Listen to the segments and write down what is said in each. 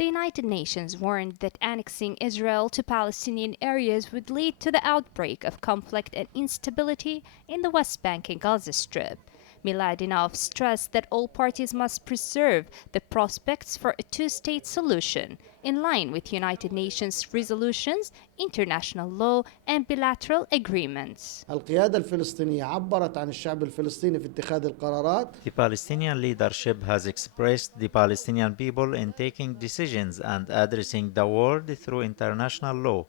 The United Nations warned that annexing Israel to Palestinian areas would lead to the outbreak of conflict and instability in the West Bank and Gaza Strip. Miladinov stressed that all parties must preserve the prospects for a two-state solution, in line with United Nations resolutions, international law, and bilateral agreements. القيادة الفلسطينية عبرت عن الشعب الفلسطيني في اتخاذ القرارات. The Palestinian leadership has expressed the Palestinian people in taking decisions and addressing the world through international law.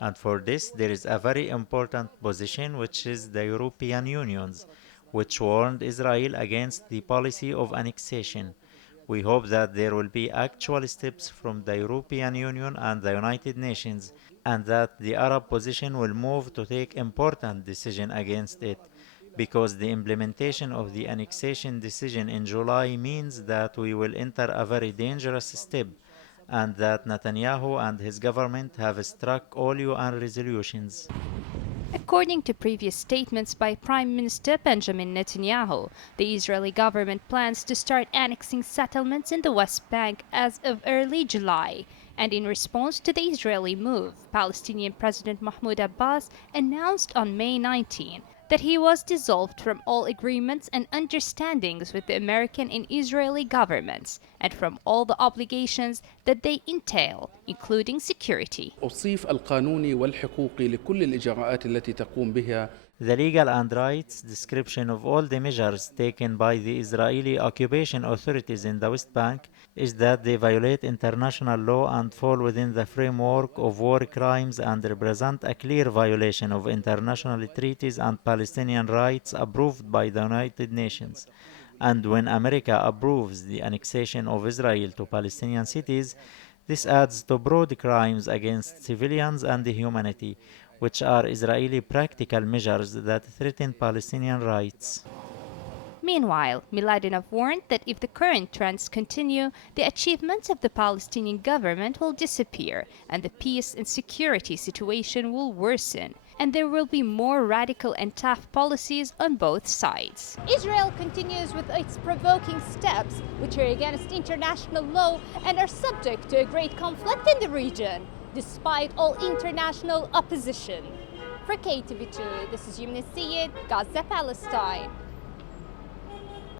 And for this, there is a very important position, which is the European Union's, which warned Israel against the policy of annexation. We hope that there will be actual steps from the European Union and the United Nations, and that the Arab position will move to take important decision against it, because the implementation of the annexation decision in July means that we will enter a very dangerous step, and that Netanyahu and his government have struck all UN resolutions. According to previous statements by Prime Minister Benjamin Netanyahu, the Israeli government plans to start annexing settlements in the West Bank as of early July. And in response to the Israeli move, Palestinian President Mahmoud Abbas announced on May 19 that he was dissolved from all agreements and understandings with the American and Israeli governments, and from all the obligations that they entail, including security. التوصيف القانوني والحقوقي لكل الإجراءات التي تقوم بها. The legal and rights description of all the measures taken by the Israeli occupation authorities in the West Bank is that they violate international law and fall within the framework of war crimes and represent a clear violation of international treaties and Palestinian rights approved by the United Nations. And when America approves the annexation of Israel to Palestinian cities, this adds to broad crimes against civilians and humanity, which are Israeli practical measures that threaten Palestinian rights. Meanwhile, Miladinov warned that if the current trends continue, the achievements of the Palestinian government will disappear and the peace and security situation will worsen, and there will be more radical and tough policies on both sides. Israel continues with its provoking steps, which are against international law and are subject to a great conflict in the region, despite all international opposition. For KTV2, this is Yumna Syed, Gaza, Palestine.